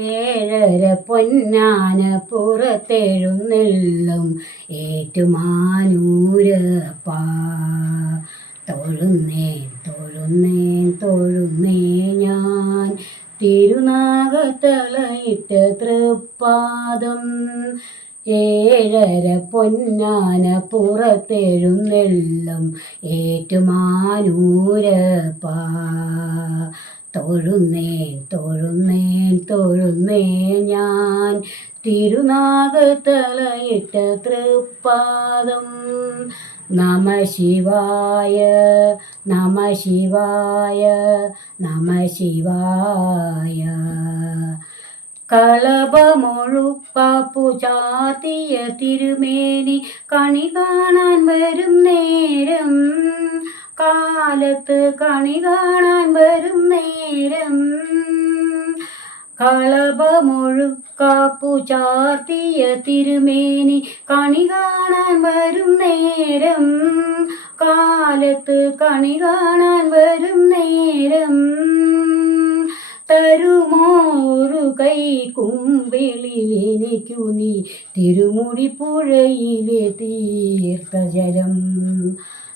ഏഴര പൊന്നാന പുറത്തെഴുന്നെള്ളും ഏറ്റുമാനൂരപ്പാ. തൊഴുന്നേൻ തൊഴുന്നേൻ തൊഴുന്നേ ഞാൻ തിരുനാഗത്തളയിട്ട തൃപ്പാദം. ഏഴര പൊന്നാന പുറത്തെഴുന്നെള്ളും ഏറ്റുമാനൂരപ്പാ. തൊഴുന്നേൻ തൊഴുന്നേൻ തൊഴുന്നേ ഞാൻ. തിരുനാഗത്തലയിട്ട തൃപ്പാദം. നമ ശിവായ നമ ശിവായ നമ ശിവായ. കളപമൊഴുപ്പാപ്പു ചാത്തിയ തിരുമേനി കണി കാണാൻ വരും നേരം. കാലത്ത് കണി കാണാൻ നേരം കളപമൊഴുക്കാപ്പു ചാർത്തിയ തിരുമേനി കണി കാണാൻ വരും നേരം. കാലത്ത് കണി കാണാൻ വരും നേരം. തരുമോരു കൈ കുമ്പിളിൽ എനിക്കു നീ തിരുമുടി പുഴയിലെ തീർത്ഥജലം.